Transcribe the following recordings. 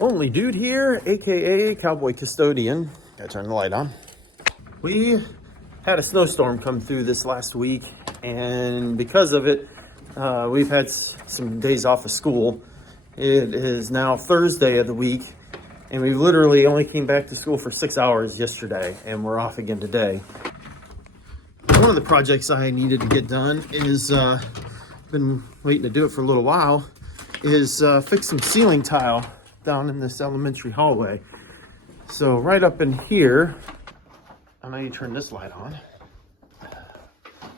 Only Dude here, aka Cowboy Custodian. Gotta turn the light on. We had a snowstorm come through this last week, and because of it, we've had some days off of school. It is now Thursday of the week, and we literally only came back to school for 6 hours yesterday, and we're off again today. One of the projects I needed to get done is, been waiting to do it for a little while, is fix some ceiling tile down in this elementary hallway. So right up in here, I know you turn this light on.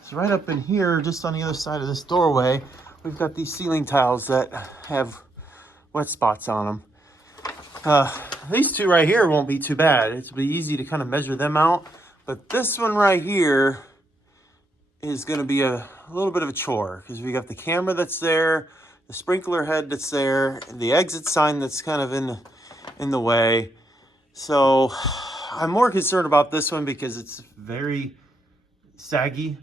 So right up in here, just on the other side of this doorway, we've got these ceiling tiles that have wet spots on them. These two right here won't be too bad. It'll be easy to kind of measure them out. But this one right here is going to be a little bit of a chore, because we got the camera that's there, the sprinkler head that's there, and the exit sign that's kind of in the way. So I'm more concerned about this one because it's very saggy.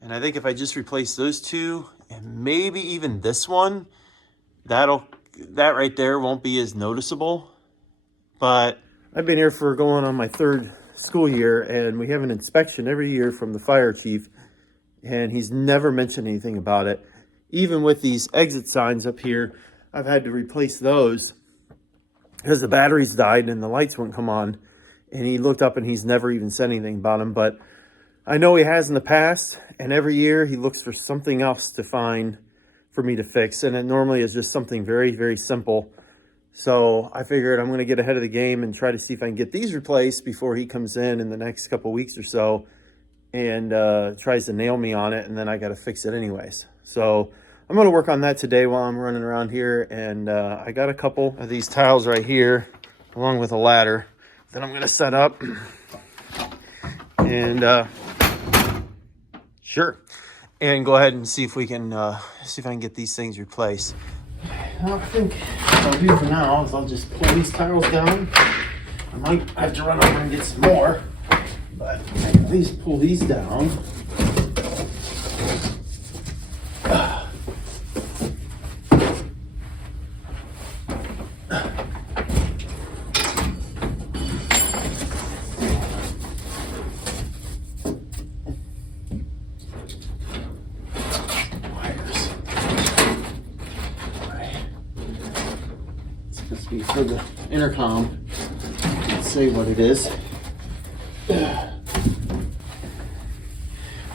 And I think if I just replace those two and maybe even this one, that right there won't be as noticeable. But I've been here for going on my third school year, and we have an inspection every year from the fire chief, and he's never mentioned anything about it. Even with these exit signs up here, I've had to replace those because the batteries died and the lights wouldn't come on. And he looked up and he's never even said anything about them. But I know he has in the past, and every year he looks for something else to find for me to fix. And it normally is just something very, very simple. So I figured I'm going to get ahead of the game and try to see if I can get these replaced before he comes in the next couple weeks or so and tries to nail me on it, and then I got to fix it anyways. So I'm going to work on that today while I'm running around here, and I got a couple of these tiles right here along with a ladder that I'm going to set up, and go ahead and see if we can see if I can get these things replaced. I think what I'll do for now is I'll just pull these tiles down. I might have to run over and get some more, but I can at least pull these down. For the intercom, let's say what it is. Well,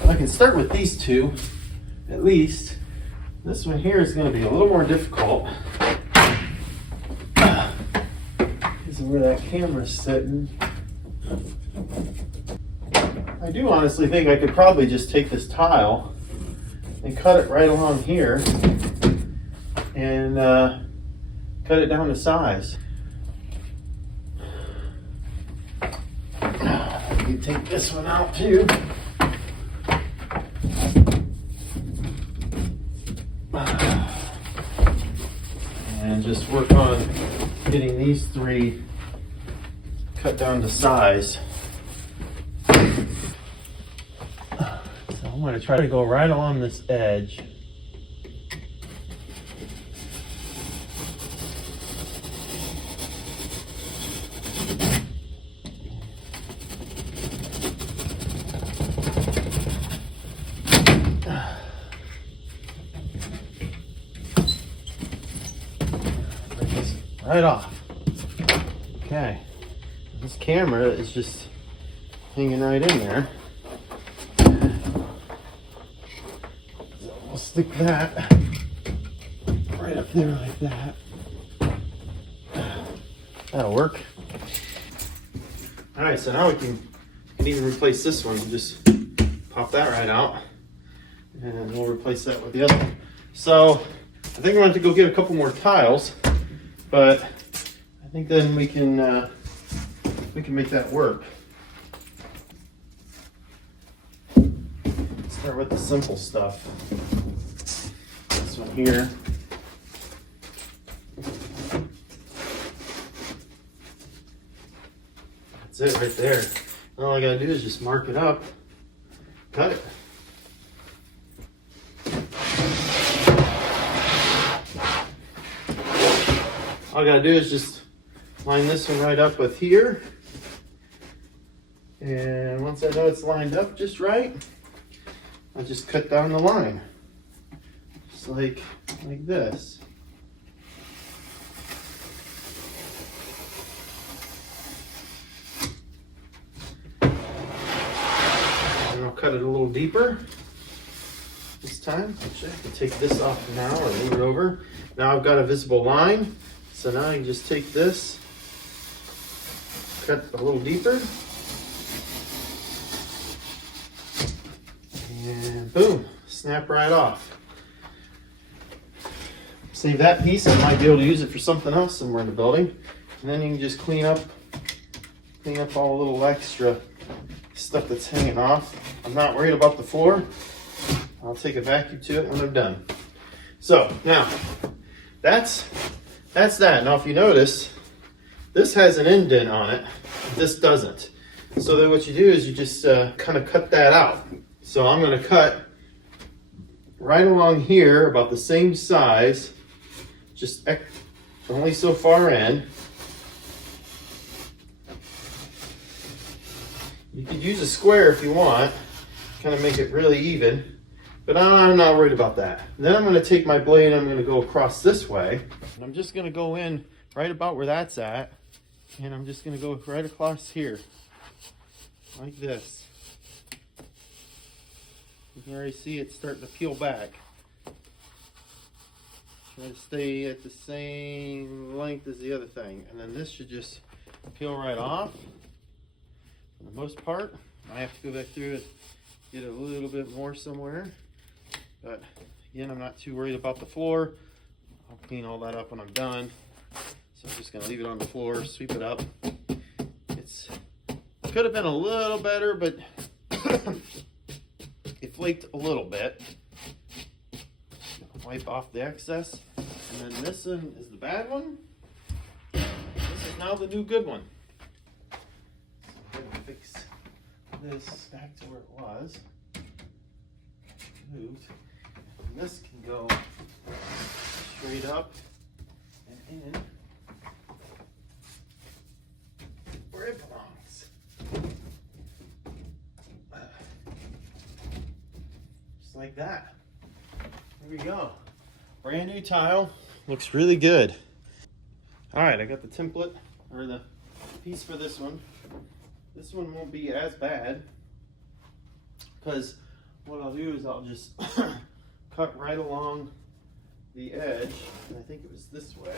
I can start with these two, at least. This one here is going to be a little more difficult because of where that camera's sitting. I do honestly think I could probably just take this tile and cut it right along here and cut it down to size. You take this one out too. And just work on getting these three cut down to size. So I'm going to try to go right along this edge. Right off. Okay. This camera is just hanging right in there. So we'll stick that right up there like that. That'll work. Alright, so now we can even replace this one. Just pop that right out. And we'll replace that with the other one. So I think we're going to have to go get a couple more tiles. But I think then we can make that work. Start with the simple stuff. This one here. That's it right there. All I gotta do is just mark it up, cut it. I gotta do is just line this one right up with here. And once I know it's lined up just right, I just cut down the line. Just like this. And I'll cut it a little deeper this time. Actually, I can take this off now or move it over. Now I've got a visible line. So now I can just take this, cut a little deeper, and boom, snap right off. Save that piece. I might be able to use it for something else somewhere in the building. And then you can just clean up all the little extra stuff that's hanging off. I'm not worried about the floor. I'll take a vacuum to it when I'm done. So now, that's that. Now if you notice, this has an indent on it. This doesn't. So then what you do is you just kind of cut that out. So I'm going to cut right along here, about the same size, just only so far in. You could use a square if you want, kind of make it really even. But I'm not worried about that. And then I'm going to take my blade, I'm going to go across this way. And I'm just going to go in right about where that's at. And I'm just going to go right across here. Like this. You can already see it starting to peel back. Try to stay at the same length as the other thing. And then this should just peel right off. For the most part, I have to go back through and get a little bit more somewhere. But again, I'm not too worried about the floor. I'll clean all that up when I'm done. So I'm just gonna leave it on the floor, sweep it up. It could have been a little better, but it flaked a little bit. Wipe off the excess. And then this one is the bad one. This is now the new good one. So I'm gonna fix this back to where it was. Moved. And this can go straight up and in where it belongs. Just like that. There we go. Brand new tile. Looks really good. All right, I got the template, or the piece for this one. This one won't be as bad, because what I'll do is I'll just cut right along the edge, and I think it was this way.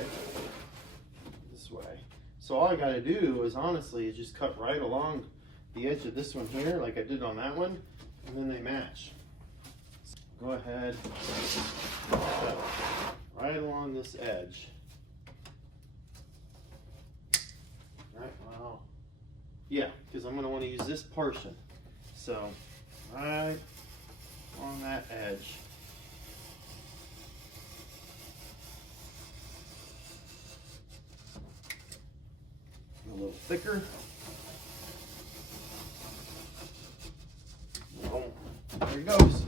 So all I gotta do is honestly is just cut right along the edge of this one here, like I did on that one, and then they match. So go ahead, cut right along this edge. Right, well, yeah, because I'm gonna want to use this portion. So right on that edge. A little thicker. Oh, there it goes.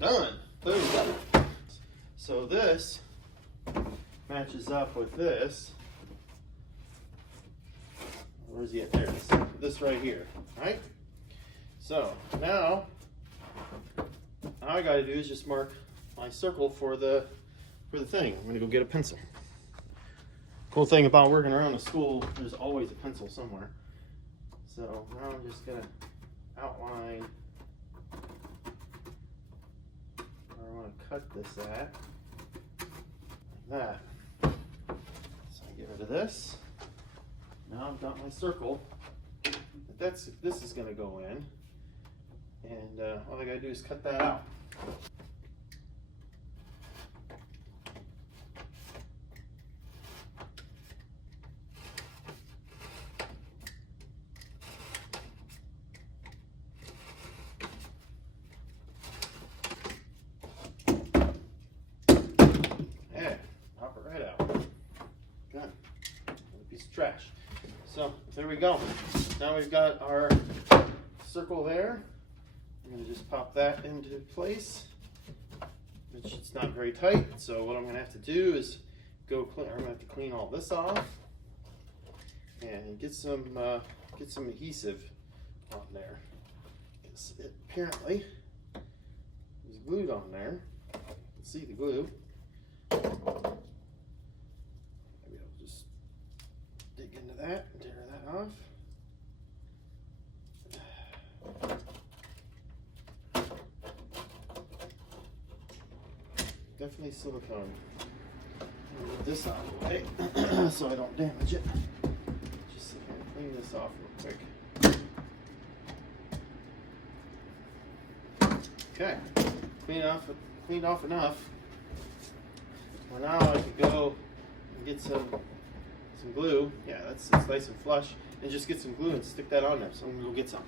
Done. Boom. So this matches up with this. Where's he at? There it is. This right here. Right? So now all I gotta do is just mark my circle for the thing. I'm gonna go get a pencil. Cool thing about working around a school, there's always a pencil somewhere. So now I'm just gonna outline where I want to cut this at. Like that. So I get rid of this. Now I've got my circle. This is gonna go in. And all I gotta do is cut that out. Yeah, pop it right out. Good. A piece of trash. So there we go. Now we've got our circle there. I'm going to just pop that into place, which it's not very tight. So what I'm going to have to do is go clean. I'm gonna have to clean all this off and get some adhesive on there. It apparently is glued on there. You can see the glue. Maybe I'll just dig into that and tear that off. Definitely silicone. Get this out of the way so I don't damage it. Just sit here and clean this off real quick. Okay, cleaned off enough. Well, now I can go and get some glue. Yeah, it's nice and flush. And just get some glue and stick that on there. So I'm gonna go get some.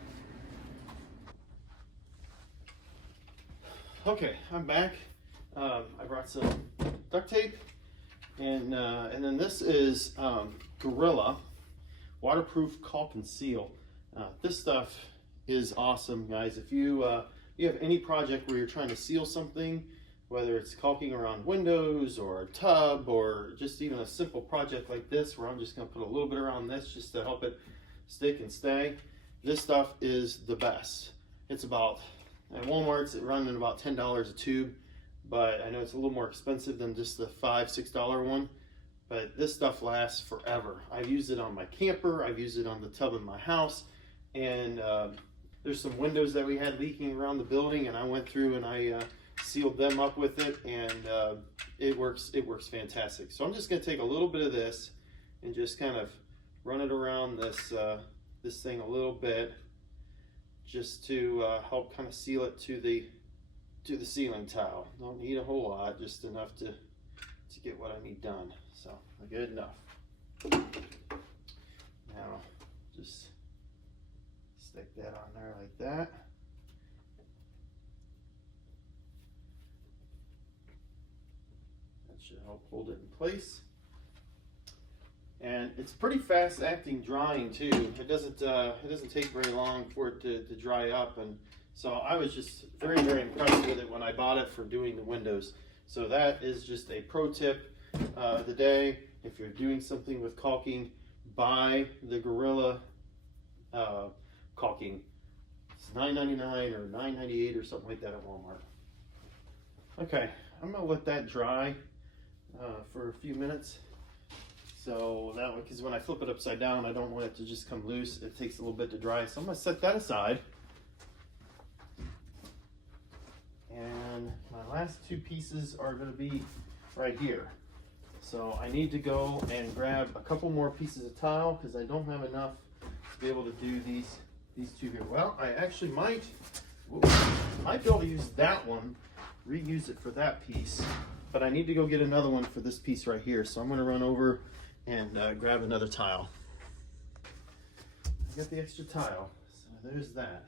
Okay, I'm back. I brought some duct tape, and then this is Gorilla waterproof caulk and seal. This stuff is awesome, guys. If you have any project where you're trying to seal something, whether it's caulking around windows or a tub or just even a simple project like this, where I'm just going to put a little bit around this just to help it stick and stay, this stuff is the best. It's about, at Walmart's it running about $10 a tube. But I know it's a little more expensive than just the $5-6 one, but this stuff lasts forever. I've used it on my camper, I've used it on the tub in my house, and there's some windows that we had leaking around the building, and I went through and I sealed them up with it, and it works fantastic. So I'm just going to take a little bit of this and just kind of run it around this thing a little bit, just to help kind of seal it to the ceiling tile. Don't need a whole lot, just enough to get what I need done. So good enough. Now just stick that on there like that. That should help hold it in place. And it's pretty fast acting drying too. It doesn't take very long for it to dry up, and so I was just very, very impressed with it when I bought it for doing the windows. So that is just a pro tip of the day. If you're doing something with caulking, buy the Gorilla caulking. It's $9.99 or $9.98 or something like that at Walmart. Okay, I'm gonna let that dry for a few minutes. So that way, because when I flip it upside down, I don't want it to just come loose. It takes a little bit to dry. So I'm gonna set that aside. And my last two pieces are going to be right here. So I need to go and grab a couple more pieces of tile because I don't have enough to be able to do these two here. Well, I actually might be able to use that one, reuse it for that piece, but I need to go get another one for this piece right here. So I'm going to run over and grab another tile. I got the extra tile, so there's that.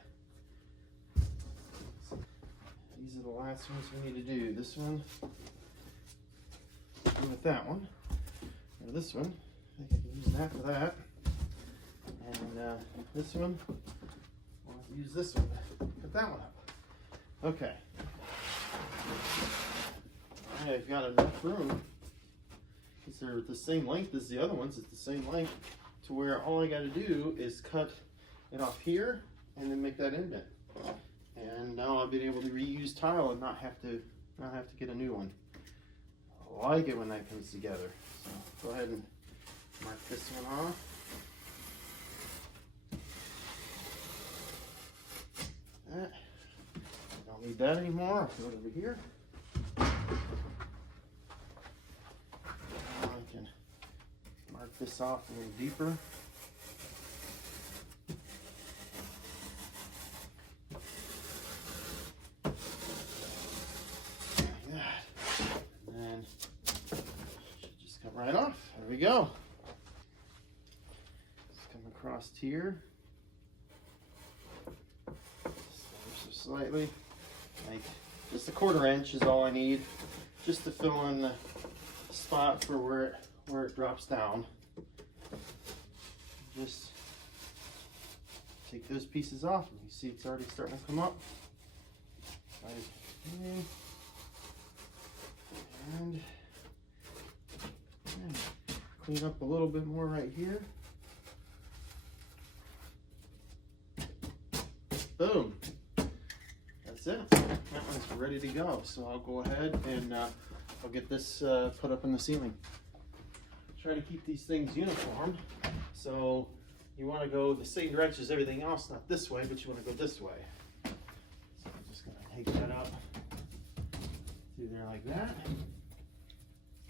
These are the last ones we need to do. This one, with that one, or this one, I think I can use that for that. And this one, I'll have to use this one to put that one up. Okay. I've got enough room, because they're the same length as the other ones. It's the same length to where all I got to do is cut it off here and then make that indent. And now I've been able to reuse tile and not have to get a new one. I like it when that comes together. So go ahead and mark this one off. That. I don't need that anymore. I'll put it over here. Now I can mark this off a little deeper. Right off. There we go. Let's come across here. So slightly, like just a 1/4 inch is all I need, just to fill in the spot for where it drops down. Just take those pieces off, and you see it's already starting to come up. Right here. And clean up a little bit more right here. Boom. That's it. That one's ready to go. So I'll go ahead and I'll get this put up in the ceiling. Try to keep these things uniform. So you want to go the same direction as everything else, not this way, but you want to go this way. So I'm just going to take that up through there like that.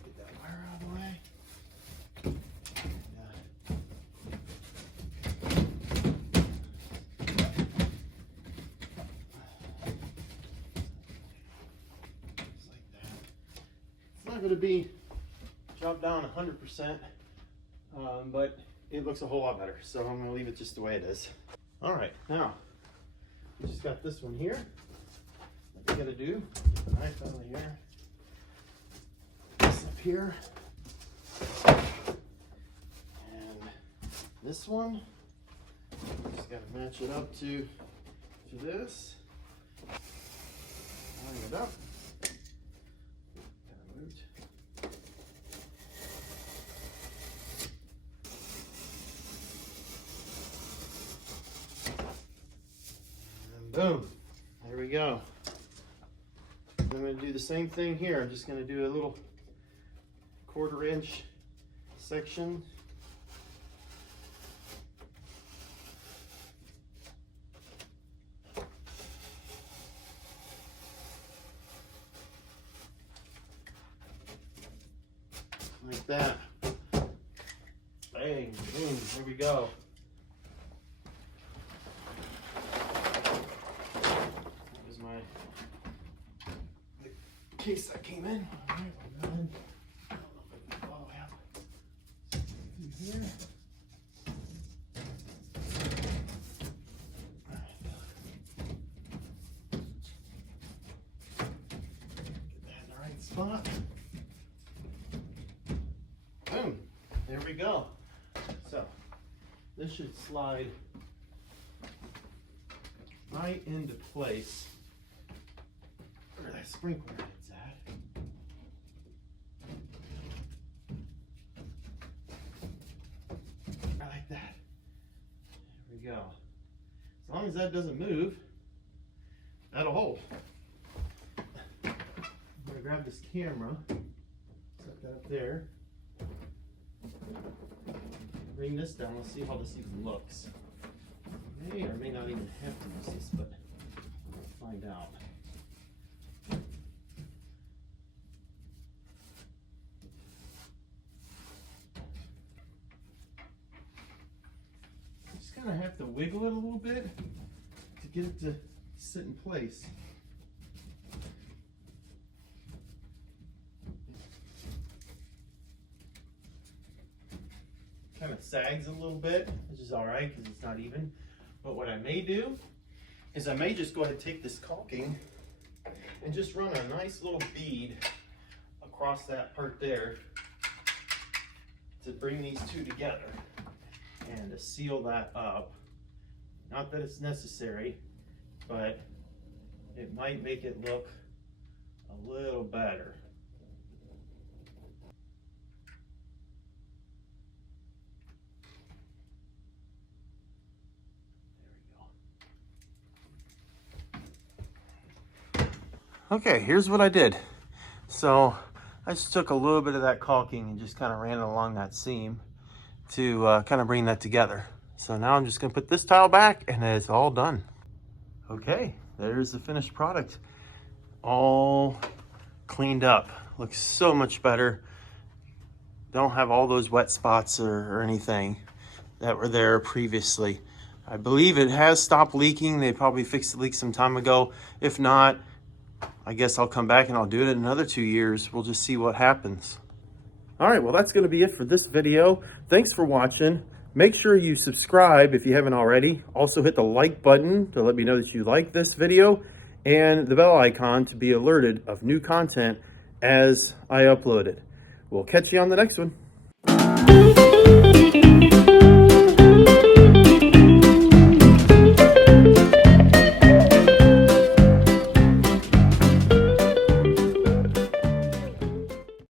Get that wire out of the way. Going to be dropped down 100%, but it looks a whole lot better, so I'm going to leave it just the way it is. All right, now we just got this one here. What we got to do, get the knife out of here, this up here, and this one just got to match it up to this, line it up. Boom, there we go. I'm going to do the same thing here. I'm just going to do a little 1/4 inch section. Like that. Bang, boom, there we go. Case that came in. All right, we'll go ahead. I don't know if I can follow out through here. All right. Get that in the right spot. Boom. There we go. So this should slide right into place where that sprinkler is at. I like that. There we go. As long as that doesn't move, that'll hold. I'm gonna grab this camera, set that up there, bring this down. Let's see how this even looks. May or may not even have to use this, but we'll find out. Kind of have to wiggle it a little bit to get it to sit in place. Kind of sags a little bit, which is all right because it's not even. But what I may do is I may just go ahead and take this caulking and just run a nice little bead across that part there to bring these two together. And to seal that up. Not that it's necessary, but it might make it look a little better. There we go. Okay, here's what I did. So I just took a little bit of that caulking and just kind of ran it along that seam to kind of bring that together. So now I'm just going to put this tile back and it's all done. Okay, there's the finished product. All cleaned up. Looks so much better. Don't have all those wet spots or anything that were there previously. I believe it has stopped leaking. They probably fixed the leak some time ago. If not, I guess I'll come back and I'll do it in another 2 years. We'll just see what happens. All right, well, that's going to be it for this video. Thanks for watching. Make sure you subscribe if you haven't already. Also hit the like button to let me know that you like this video and the bell icon to be alerted of new content as I upload it. We'll catch you on the next one.